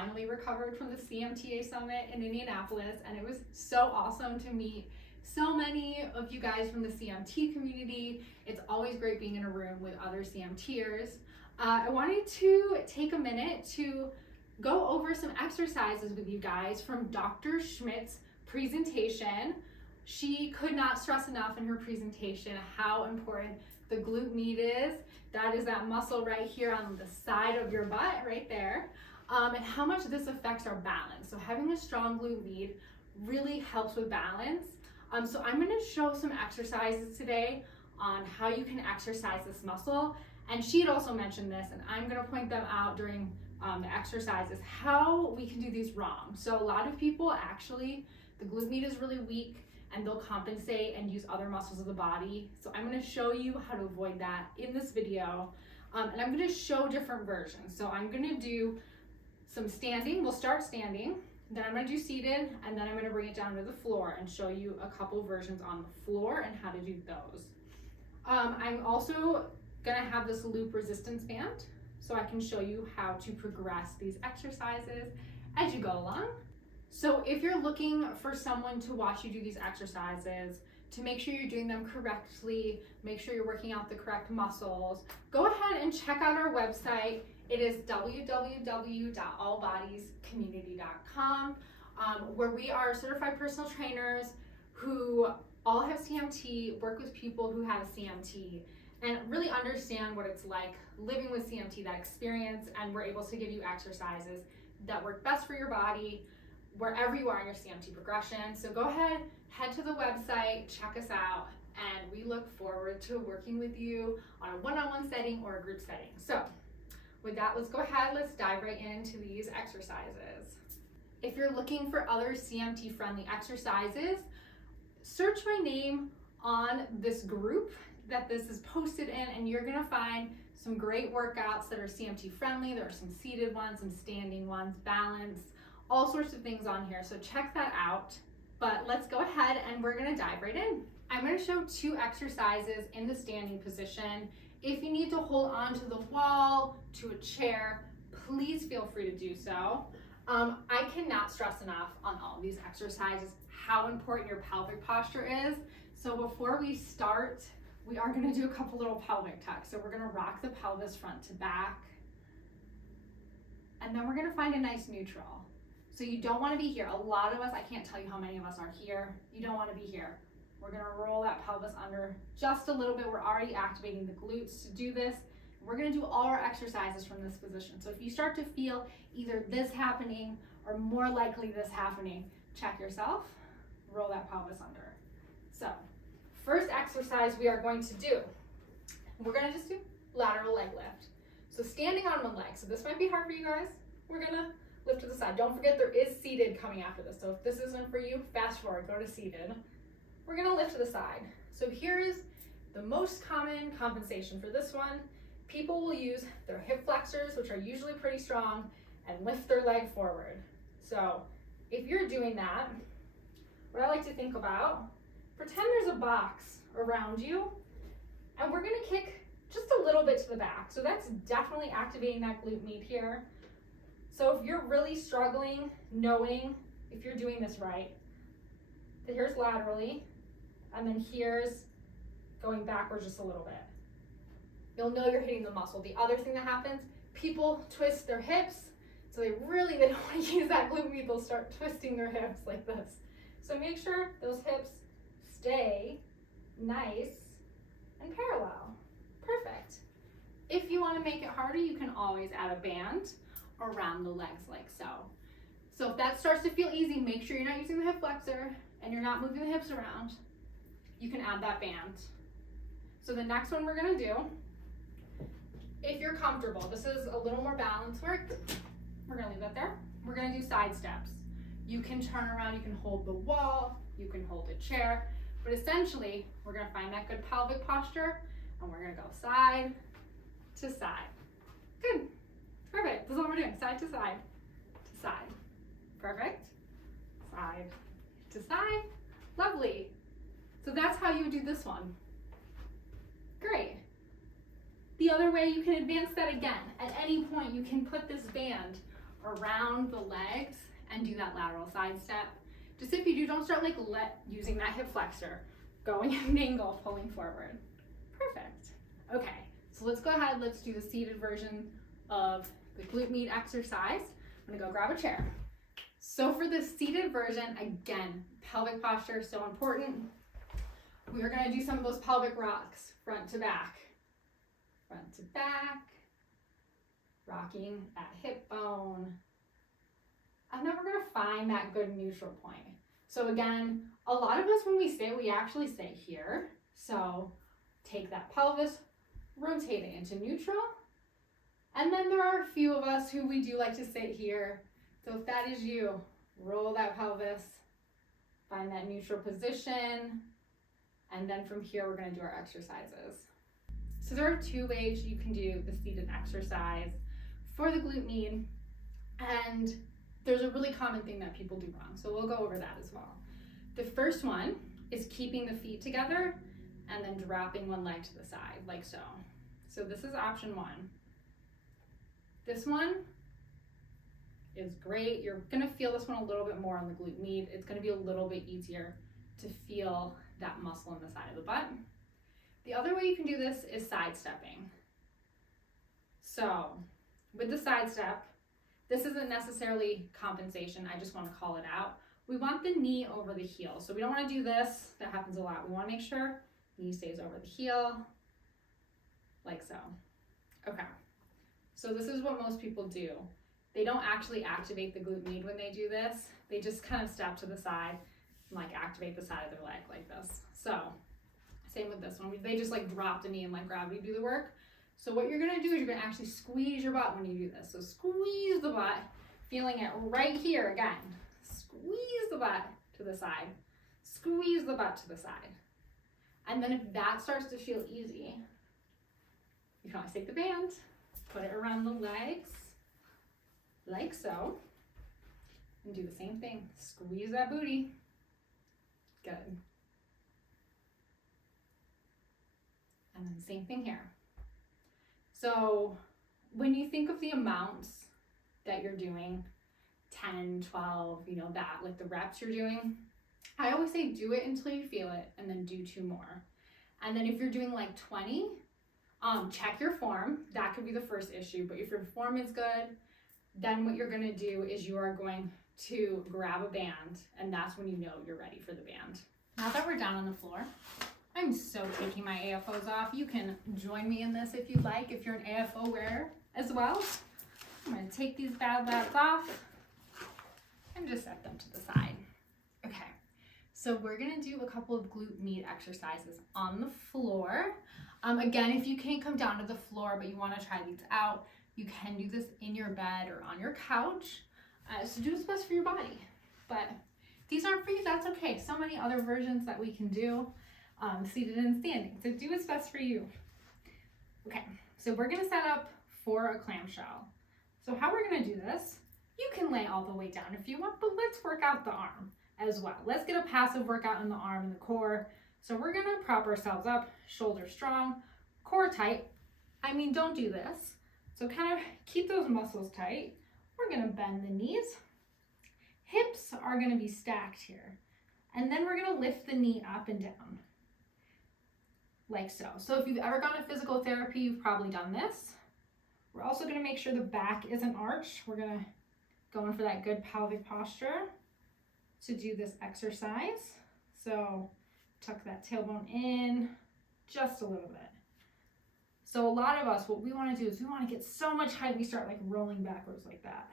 finally recovered from the CMTA Summit in Indianapolis, and it was so awesome to meet so many of you guys from the CMT community. It's always great being in a room with other CMTers. I wanted to take a minute to go over some exercises with you guys from Dr. Schmidt's presentation. She could not stress enough in her presentation how important the glute med is. That is that muscle right here on the side of your butt, right there, and how much this affects our balance. So having a strong glute med really helps with balance. So I'm going to show some exercises today on how you can exercise this muscle. And she had also mentioned this, and I'm going to point them out during the exercises, how we can do these wrong. So a lot of people actually, the glute med is really weak, and they'll compensate and use other muscles of the body. So I'm going to show you how to avoid that in this video. And I'm going to show different versions. So I'm going to do some standing. We'll start standing. Then I'm going to do seated, and then I'm going to bring it down to the floor and show you a couple versions on the floor and how to do those. I'm also going to have this loop resistance band, so I can show you how to progress these exercises as you go along. So if you're looking for someone to watch you do these exercises, to make sure you're doing them correctly, make sure you're working out the correct muscles, go ahead and check out our website. It is www.allbodiescommunity.com, where we are certified personal trainers who all have CMT, work with people who have CMT, and really understand what it's like living with CMT, that experience, and we're able to give you exercises that work best for your body wherever you are in your CMT progression. So go ahead, head to the website, check us out, and we look forward to working with you on a one-on-one setting or a group setting. So with that, let's go ahead, let's dive right into these exercises. If you're looking for other CMT-friendly exercises, search my name on this group that this is posted in, and you're gonna find some great workouts that are CMT-friendly. There are some seated ones, some standing ones, balance, all sorts of things on here, so check that out. But let's go ahead and we're gonna dive right in. I'm gonna show two exercises in the standing position. If you need to hold on to the wall, to a chair, please feel free to do so. I cannot stress enough on all of these exercises how important your pelvic posture is. So before we start, we are gonna do a couple little pelvic tucks. So we're gonna rock the pelvis front to back, and then we're gonna find a nice neutral. So you don't wanna be here. A lot of us, I can't tell you how many of us are here. You don't wanna be here. We're gonna roll that pelvis under just a little bit. We're already activating the glutes to do this. We're gonna do all our exercises from this position. So if you start to feel either this happening or more likely this happening, check yourself, roll that pelvis under. So first exercise we are going to do, we're gonna just do lateral leg lift. So standing on one leg. So this might be hard for you guys. We're gonna lift to the side. Don't forget there is seated coming after this. So if this isn't for you, fast forward, go to seated. We're gonna lift to the side. So here is the most common compensation for this one. People will use their hip flexors, which are usually pretty strong, and lift their leg forward. So if you're doing that, what I like to think about, pretend there's a box around you, and we're gonna kick just a little bit to the back. So that's definitely activating that glute med here. So if you're really struggling, knowing if you're doing this right, then here's laterally, and then here's going backwards just a little bit. You'll know you're hitting the muscle. The other thing that happens, people twist their hips, so they don't want to use that glute med, they'll start twisting their hips like this. So make sure those hips stay nice and parallel. Perfect. If you want to make it harder, you can always add a band around the legs like so. So if that starts to feel easy, make sure you're not using the hip flexor and you're not moving the hips around. You can add that band. So the next one we're gonna do, if you're comfortable, this is a little more balance work. We're gonna leave that there. We're gonna do side steps. You can turn around, you can hold the wall, you can hold a chair, but essentially we're gonna find that good pelvic posture and we're gonna go side to side. Good. Perfect. This is what we're doing. Side to side to side. Perfect. Side to side. Lovely. So that's how you would do this one. Great. The other way, you can advance that again. At any point, you can put this band around the legs and do that lateral side step. Just if you do, don't start like using that hip flexor, going at an angle, pulling forward. Perfect. Okay, so let's go ahead, let's do the seated version of the glute med exercise. I'm gonna go grab a chair. So for the seated version, again, pelvic posture, so important. We are gonna do some of those pelvic rocks, front to back, rocking that hip bone. And then we're gonna find that good neutral point. So again, a lot of us when we sit, we actually sit here. So take that pelvis, rotate it into neutral. And then there are a few of us who we do like to sit here. So if that is you, roll that pelvis, find that neutral position. And then from here, we're gonna do our exercises. So there are 2 ways you can do the seated exercise for the glute med. And there's a really common thing that people do wrong. So we'll go over that as well. The first one is keeping the feet together and then dropping one leg to the side, like so. So this is option 1. This one is great. You're gonna feel this one a little bit more on the glute med. It's gonna be a little bit easier to feel that muscle in the side of the butt. The other way you can do this is sidestepping. So with the side step, this isn't necessarily compensation. I just want to call it out. We want the knee over the heel. So we don't want to do this. That happens a lot. We want to make sure the knee stays over the heel, like so. Okay. So this is what most people do. They don't actually activate the glute med when they do this. They just kind of step to the side and like activate the side of their leg like this. So same with this one. They just like drop the knee and let gravity do the work. So what you're gonna do is you're gonna actually squeeze your butt when you do this. So squeeze the butt, feeling it right here again. Squeeze the butt to the side. Squeeze the butt to the side. And then if that starts to feel easy, you can always take the band, put it around the legs, like so, and do the same thing. Squeeze that booty. Good. And then the same thing here. So when you think of the amounts that you're doing, 10, 12, you know, that, like the reps you're doing, I always say do it until you feel it and then do 2 more. And then if you're doing like 20, check your form. That could be the first issue, but if your form is good, then what you're gonna do is you are going to grab a band, and that's when you know you're ready for the band. Now that we're down on the floor, I'm so taking my AFOs off. You can join me in this if you'd like, if you're an AFO wearer as well. I'm gonna take these bad laps off and just set them to the side. Okay, so we're gonna do a couple of glute med exercises on the floor. Again, if you can't come down to the floor, but you wanna try these out, you can do this in your bed or on your couch. So do what's best for your body. But if these aren't for you, that's okay. So many other versions that we can do, seated and standing. So do what's best for you. Okay, so we're gonna set up for a clamshell. So how we're gonna do this, you can lay all the way down if you want, but let's work out the arm as well. Let's get a passive workout in the arm and the core. So we're gonna prop ourselves up, shoulders strong, core tight. I mean, don't do this. So kind of keep those muscles tight. We're gonna bend the knees. Hips are gonna be stacked here. And then we're gonna lift the knee up and down, like so. So if you've ever gone to physical therapy, you've probably done this. We're also gonna make sure the back isn't arched. We're gonna go in for that good pelvic posture to do this exercise. So tuck that tailbone in just a little bit. So a lot of us, what we want to do is we want to get so much height we start like rolling backwards like that.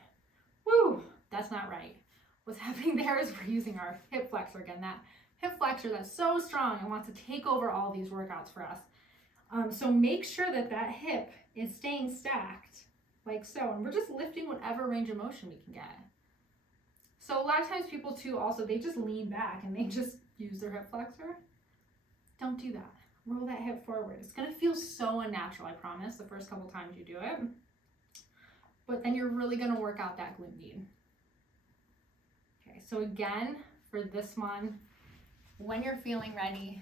Woo, that's not right. What's happening there is we're using our hip flexor again, that hip flexor that's so strong and wants to take over all these workouts for us. So make sure that that hip is staying stacked like so, and we're just lifting whatever range of motion we can get. So a lot of times people too also, they just lean back and they just use their hip flexor. Don't do that. Roll that hip forward. It's gonna feel so unnatural, I promise, the first couple times you do it. But then you're really gonna work out that glute med. Okay, so again, for this one, when you're feeling ready,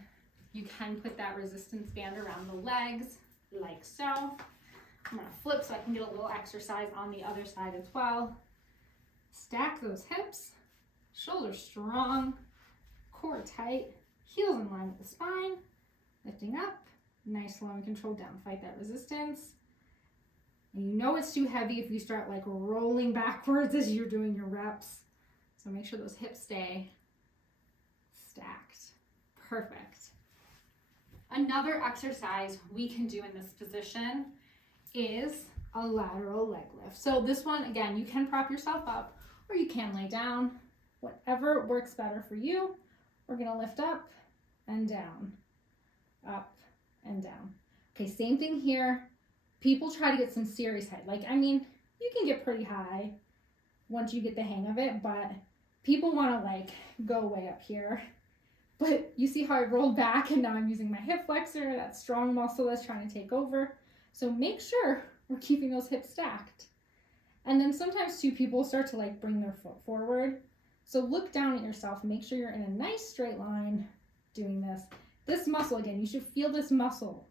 you can put that resistance band around the legs, like so. I'm gonna flip so I can get a little exercise on the other side as well. Stack those hips, shoulders strong, core tight, heels in line with the spine, lifting up, nice slow and controlled down. Fight that resistance. And you know it's too heavy if you start like rolling backwards as you're doing your reps. So make sure those hips stay stacked. Perfect. Another exercise we can do in this position is a lateral leg lift. So this one, again, you can prop yourself up or you can lay down, whatever works better for you. We're gonna lift up and down, up and down. Okay, same thing here. People try to get some serious height. Like, I mean, you can get pretty high once you get the hang of it, but people wanna like go way up here. But you see how I rolled back and now I'm using my hip flexor, that strong muscle that's trying to take over. So make sure we're keeping those hips stacked. And then sometimes too, people start to like bring their foot forward. So look down at yourself, make sure you're in a nice straight line doing this. This muscle, again, you should feel this muscle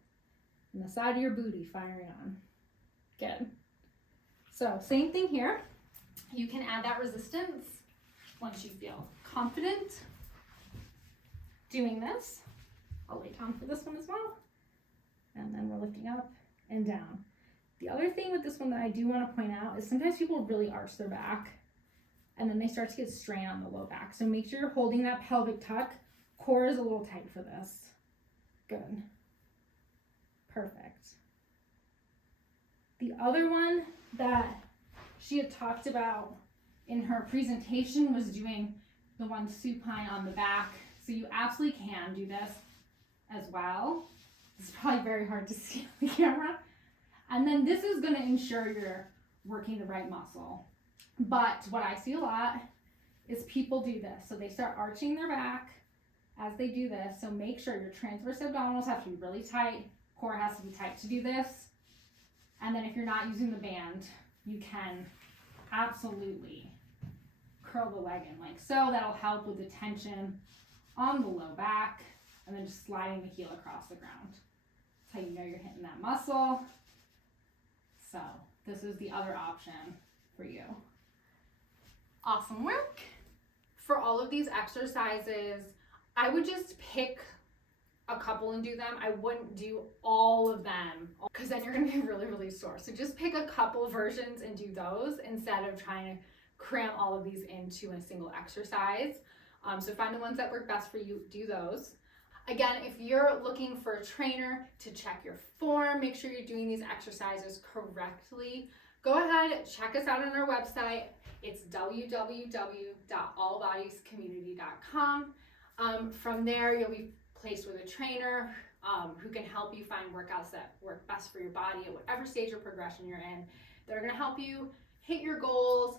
in the side of your booty firing on. Good. So same thing here. You can add that resistance once you feel confident doing this. I'll lay down for this one as well. And then we're lifting up and down. The other thing with this one that I do want to point out is sometimes people really arch their back and then they start to get strain on the low back. So make sure you're holding that pelvic tuck. Core is a little tight for this. Good. Perfect. The other one that she had talked about in her presentation was doing the one supine on the back. So you absolutely can do this as well. It's probably very hard to see on the camera. And then this is going to ensure you're working the right muscle. But what I see a lot is people do this. So they start arching their back as they do this. So make sure your transverse abdominals have to be really tight. Core has to be tight to do this. And then if you're not using the band, you can absolutely curl the leg in like so. That'll help with the tension on the low back and then just sliding the heel across the ground. That's how you know you're hitting that muscle. So this is the other option for you. Awesome work. For all of these exercises, I would just pick a couple and do them. I wouldn't do all of them because then you're gonna be really, really sore. So just pick a couple versions and do those instead of trying to cram all of these into a single exercise. So find the ones that work best for you, do those. Again, if you're looking for a trainer to check your form, make sure you're doing these exercises correctly, go ahead, check us out on our website. It's www.allbodiescommunity.com. From there, you'll be placed with a trainer who can help you find workouts that work best for your body at whatever stage of progression you're in. They're gonna help you hit your goals,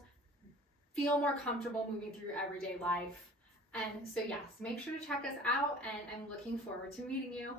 feel more comfortable moving through your everyday life. And so yes, make sure to check us out and I'm looking forward to meeting you.